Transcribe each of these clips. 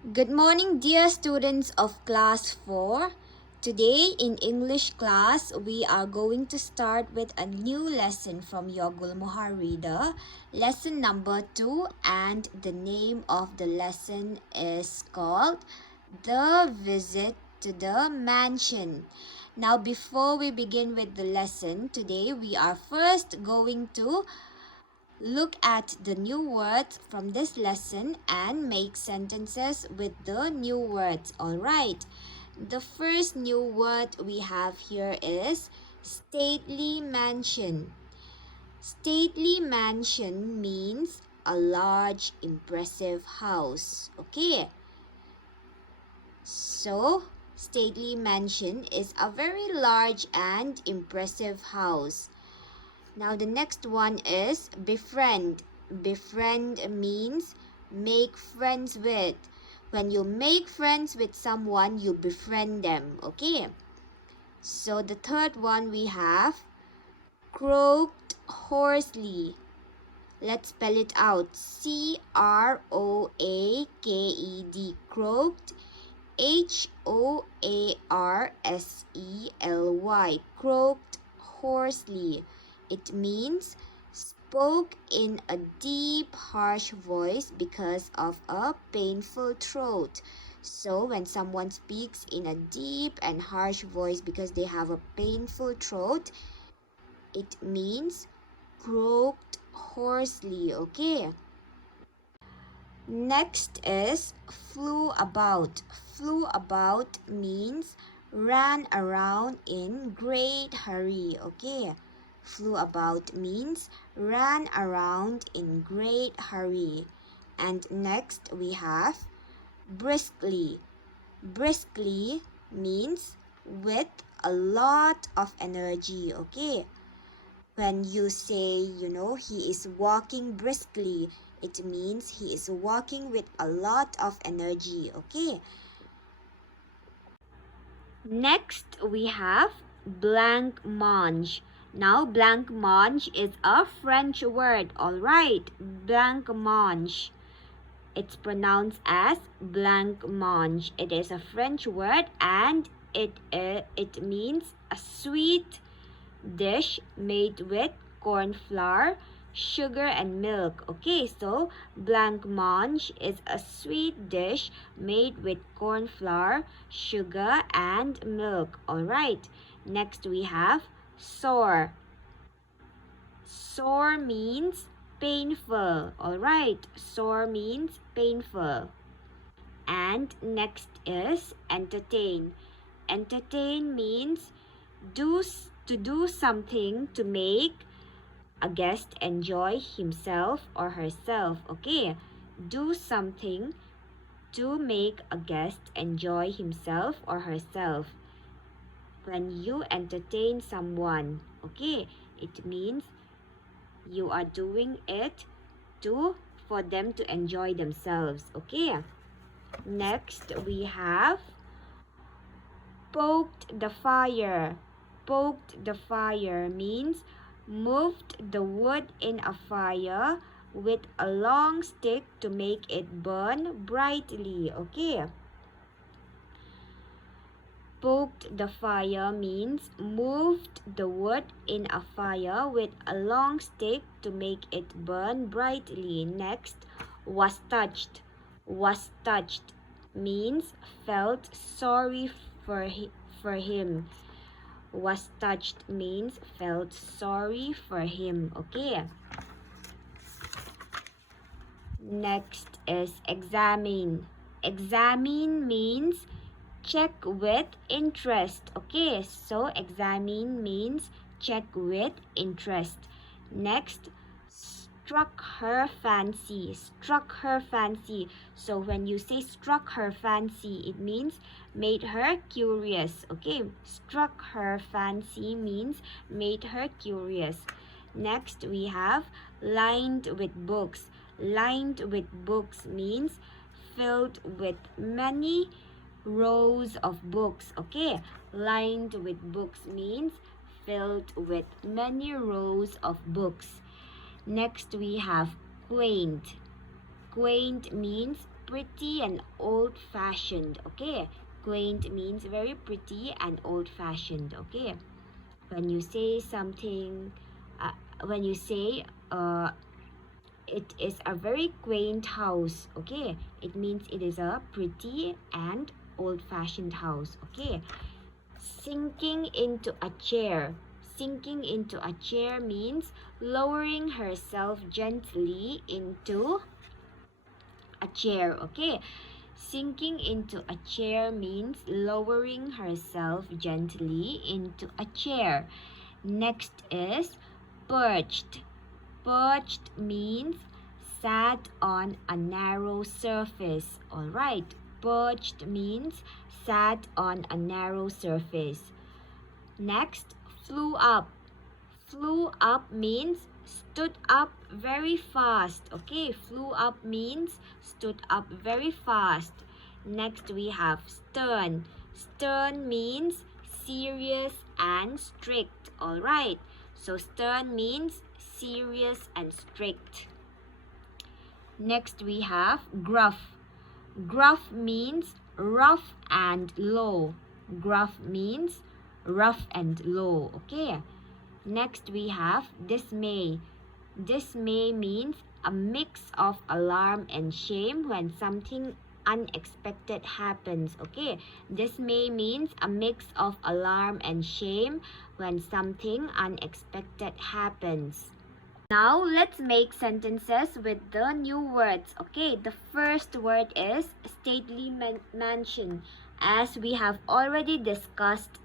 Good morning, dear students of Class 4. Today in English class, we are going to start with a new lesson from your Gulmohar reader, lesson number 2, and the name of the lesson is called The Visit to the Mansion. Now, before we begin with the lesson, today we are first going to look at the new words from this lesson and make sentences with the new words. Alright, the first new word we have here is stately mansion. Stately mansion means a large, impressive house. Okay, so stately mansion is a very large and impressive house. Now the next one is befriend. Befriend means make friends with. When you make friends with someone, you befriend them. Okay. So the third one we have croaked hoarsely. Let's spell it out. C-R-O-A-K-E-D. Croaked. H-O-A-R-S-E-L-Y. Croaked hoarsely. It means spoke in a deep, harsh voice because of a painful throat. So when someone speaks in a deep and harsh voice because they have a painful throat, it means croaked hoarsely. Okay. Next is flew about. Flew about means ran around in great hurry. Okay. Flew about means ran around in great hurry. And next we have briskly. Briskly means with a lot of energy. Okay. When you say, he is walking briskly, it means he is walking with a lot of energy. Okay. Next, we have blancmange. Now, blancmange is a French word. Alright, blancmange. It's pronounced as blancmange. It is a French word and it means a sweet dish made with corn flour, sugar and milk. Okay, so blancmange is a sweet dish made with corn flour, sugar and milk. All right, next we have sore. Sore means painful. All right, sore means painful. And next is entertain. Entertain means to do something to make a guest enjoy himself or herself. Okay, do something to make a guest enjoy himself or herself. When you entertain someone, okay, it means you are doing it for them to enjoy themselves. Okay, next we have poked the fire. Poked the fire means moved the wood in a fire with a long stick to make it burn brightly. Okay. Poked the fire means moved the wood in a fire with a long stick to make it burn brightly. Next, was touched. Was touched means felt sorry for him. Was touched means felt sorry for him. Okay. Next is examine. Examine means check with interest. Okay, so examine means check with interest. Next, struck her fancy. Struck her fancy. So when you say struck her fancy, it means made her curious. Okay, struck her fancy means made her curious. Next, we have lined with books. Lined with books means filled with many rows of books. Okay, lined with books means filled with many rows of books. Next we have quaint. Quaint means pretty and old-fashioned. Okay, quaint means very pretty and old-fashioned. Okay, when you say something, when you say it is a very quaint house, okay, it means it is a pretty and old-fashioned house. Okay, sinking into a chair. Sinking into a chair means lowering herself gently into a chair. Okay, sinking into a chair means lowering herself gently into a chair. Next is perched. Perched means sat on a narrow surface. Alright, perched means sat on a narrow surface. Next, flew up. Flew up means stood up very fast. Okay, flew up means stood up very fast. Next, we have stern. Stern means serious and strict. Alright, so stern means serious and strict. Next, we have gruff. Gruff means rough and low. Gruff means rough and low. Okay. Next, we have dismay. Dismay means a mix of alarm and shame when something unexpected happens. Okay, dismay means a mix of alarm and shame when something unexpected happens. Now let's make sentences with the new words. Okay, the first word is stately mansion. As we have already discussed,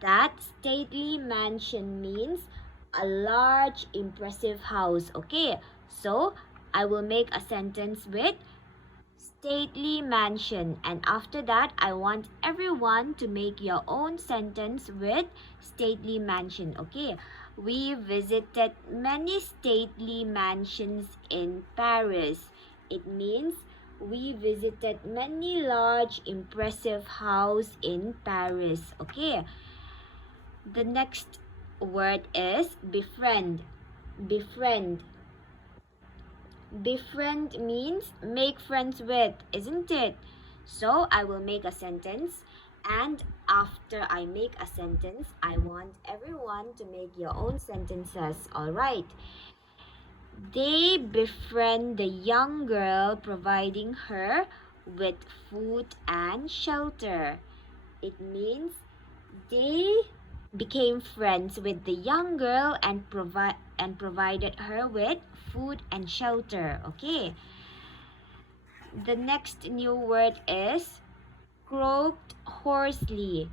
that stately mansion means a large impressive house. Okay, so I will make a sentence with stately mansion, and after that I want everyone to make your own sentence with stately mansion. Okay, we visited many stately mansions in Paris. It means we visited many large impressive house in Paris. Okay, the next word is befriend. Befriend. Befriend means make friends with, isn't it? So I will make a sentence, and after I make a sentence, I want everyone to make your own sentences. Alright. They befriend the young girl, providing her with food and shelter. It means they became friends with the young girl and provided her with food and shelter. Okay, the next new word is croaked hoarsely.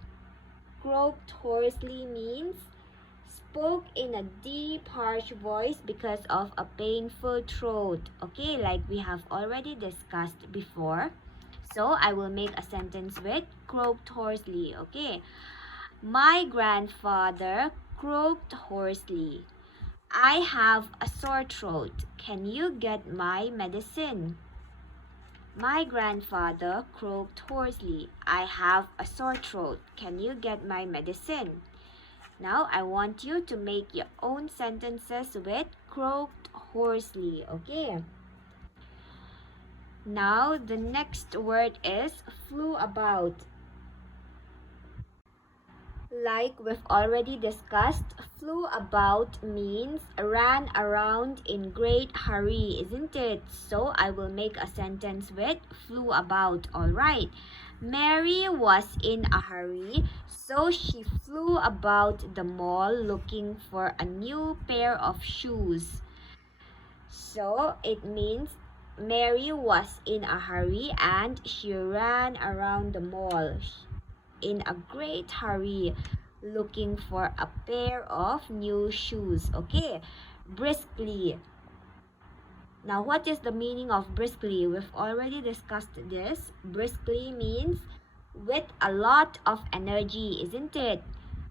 Croaked hoarsely means spoke in a deep harsh voice because of a painful throat. Okay, like we have already discussed before, so I will make a sentence with croaked hoarsely. Okay, my grandfather croaked hoarsely. I have a sore throat. Can you get my medicine? My grandfather croaked hoarsely. I have a sore throat. Can you get my medicine? Now I want you to make your own sentences with croaked hoarsely. Okay. Now the next word is flew about. Like we've already discussed, flew about means ran around in great hurry, isn't it? So I will make a sentence with flew about. Alright. Mary was in a hurry, so she flew about the mall looking for a new pair of shoes. So it means Mary was in a hurry and she ran around the mall in a great hurry looking for a pair of new shoes. Okay, briskly. Now what is the meaning of briskly? We've already discussed this. Briskly means with a lot of energy, isn't it?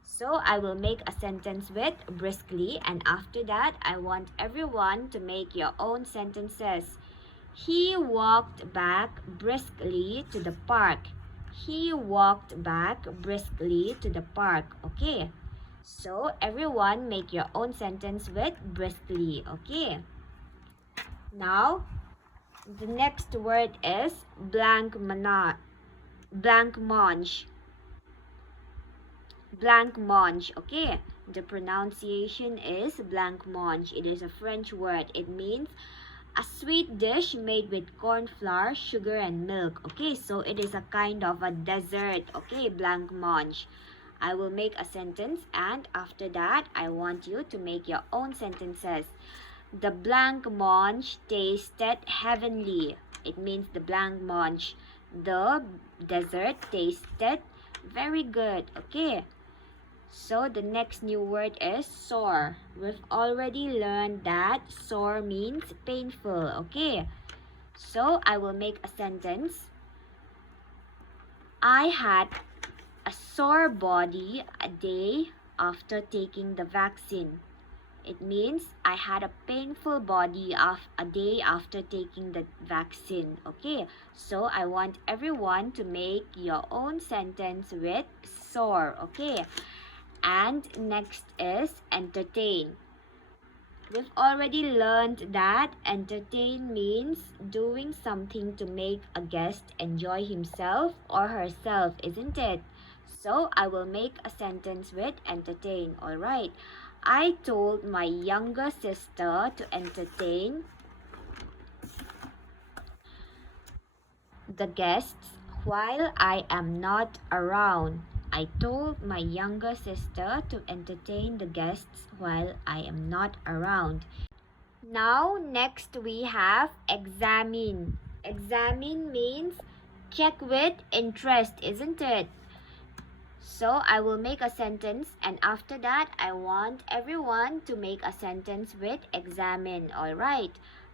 So I will make a sentence with briskly, and after that I want everyone to make your own sentences. He walked back briskly to the park. He walked back briskly to the park. Okay, so everyone make your own sentence with briskly. Okay, now The next word is blancmange. Blancmange, okay? The pronunciation is blancmange. It is a French word. It means a sweet dish made with corn flour, sugar, and milk. Okay, so it is a kind of a dessert. Okay, blancmange. I will make a sentence, and after that, I want you to make your own sentences. The blancmange tasted heavenly. It means the blancmange. The dessert tasted very good. Okay. So the next new word is sore. We've already learned that sore means painful. Okay. So I will make a sentence. I had a sore body a day after taking the vaccine. It means I had a painful body a day after taking the vaccine. Okay, so I want everyone to make your own sentence with sore. Okay, and next is entertain. We've already learned that entertain means doing something to make a guest enjoy himself or herself, isn't it? So I will make a sentence with entertain. Alright. I told my younger sister to entertain the guests while I am not around. I told my younger sister to entertain the guests while I am not around. Now, next we have examine. Examine means check with interest, isn't it? So I will make a sentence, and after that I want everyone to make a sentence with examine. Alright.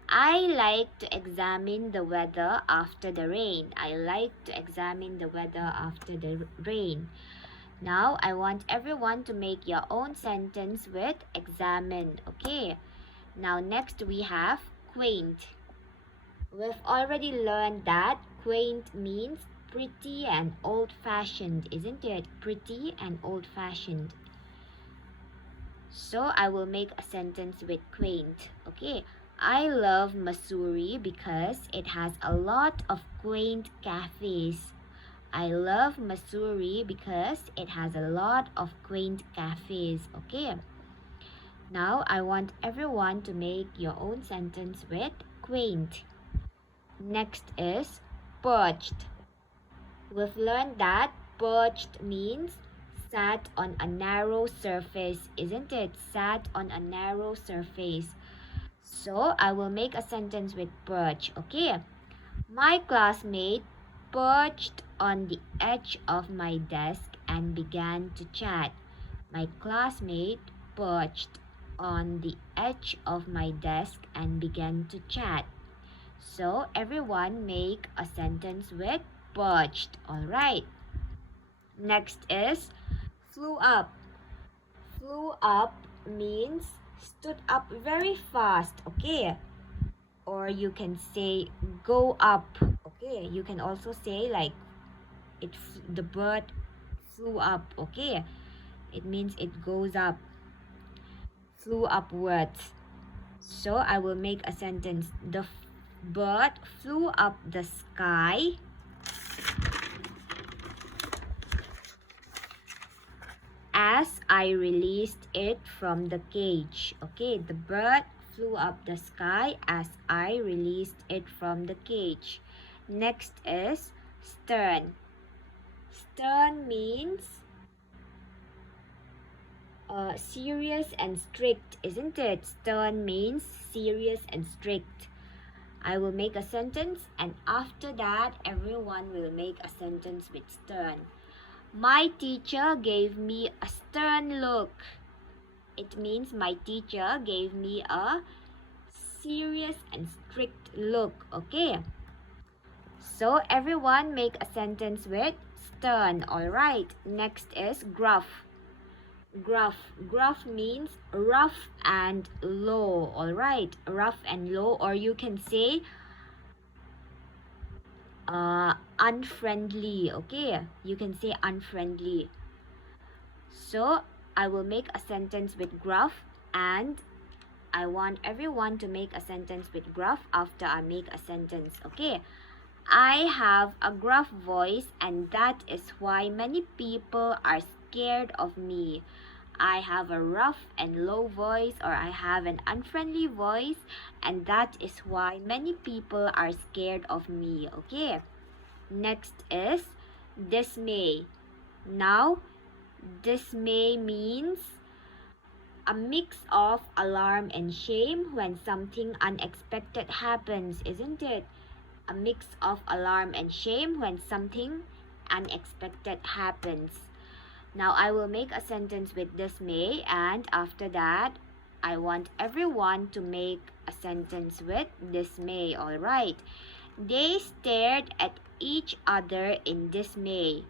I like to examine the weather after the rain. I like to examine the weather after the rain. Now I want everyone to make your own sentence with examine. Okay. Now next we have quaint. We've already learned that quaint means pretty and old-fashioned, isn't it? Pretty and old-fashioned. So I will make a sentence with quaint. Okay. I love Missouri because it has a lot of quaint cafes. I love Missouri because it has a lot of quaint cafes. Okay. Now I want everyone to make your own sentence with quaint. Next is perched. We've learned that perched means sat on a narrow surface, isn't it? Sat on a narrow surface. So I will make a sentence with perch. Okay. My classmate perched on the edge of my desk and began to chat. My classmate perched on the edge of my desk and began to chat. So everyone make a sentence with perched. Alright. Next is flew up. Flew up means stood up very fast. Okay. Or you can say go up. Okay. You can also say like the bird flew up. Okay. It means it goes up. Flew upwards. So I will make a sentence. The bird flew up the sky as I released it from the cage. Okay, the bird flew up the sky as I released it from the cage. Next is stern. Stern means serious and strict, isn't it? Stern means serious and strict. I will make a sentence, and after that everyone will make a sentence with stern. My teacher gave me a stern look. It means my teacher gave me a serious and strict look. Okay. So everyone make a sentence with stern. Alright. Next is gruff. Gruff. Gruff means rough and low. Alright. Rough and low, or you can say unfriendly. Okay, you can say unfriendly. So I will make a sentence with gruff, and I want everyone to make a sentence with gruff after I make a sentence, okay? I have a gruff voice, and that is why many people are scared of me. I have a rough and low voice, or I have an unfriendly voice, and that is why many people are scared of me, okay? Next is dismay. Now, dismay means a mix of alarm and shame when something unexpected happens, isn't it? A mix of alarm and shame when something unexpected happens. Now I will make a sentence with dismay, and after that, I want everyone to make a sentence with dismay, alright? They stared at each other in dismay.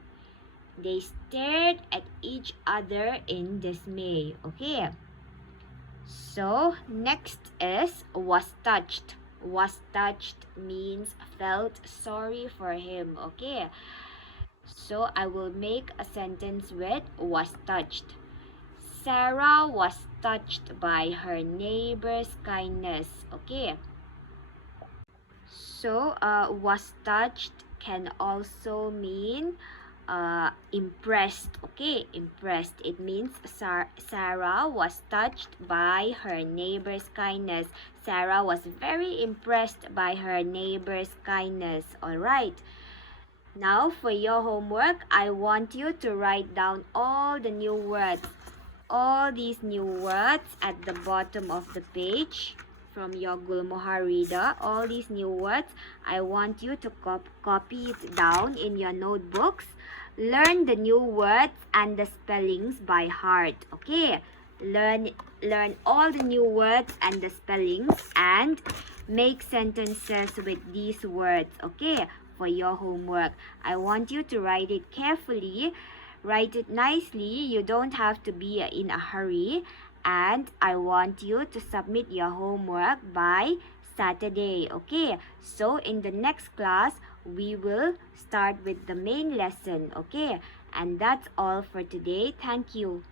They stared at each other in dismay, okay? So, next is was touched. Was touched means felt sorry for him, okay? So, I will make a sentence with was touched. Sarah was touched by her neighbor's kindness, okay? So, was touched can also mean impressed, okay? Impressed. It means Sarah was touched by her neighbor's kindness. Sarah was very impressed by her neighbor's kindness, all right? Now, for your homework, I want you to write down all the new words. All these new words at the bottom of the page from your Gulmohar reader. All these new words, I want you to copy it down in your notebooks. Learn the new words and the spellings by heart, okay? Learn all the new words and the spellings and make sentences with these words, okay? For your homework, I want you to write it carefully. Write it nicely. You don't have to be in a hurry. And I want you to submit your homework by Saturday, okay? So in the next class, we will start with the main lesson, okay? And that's all for today. Thank you.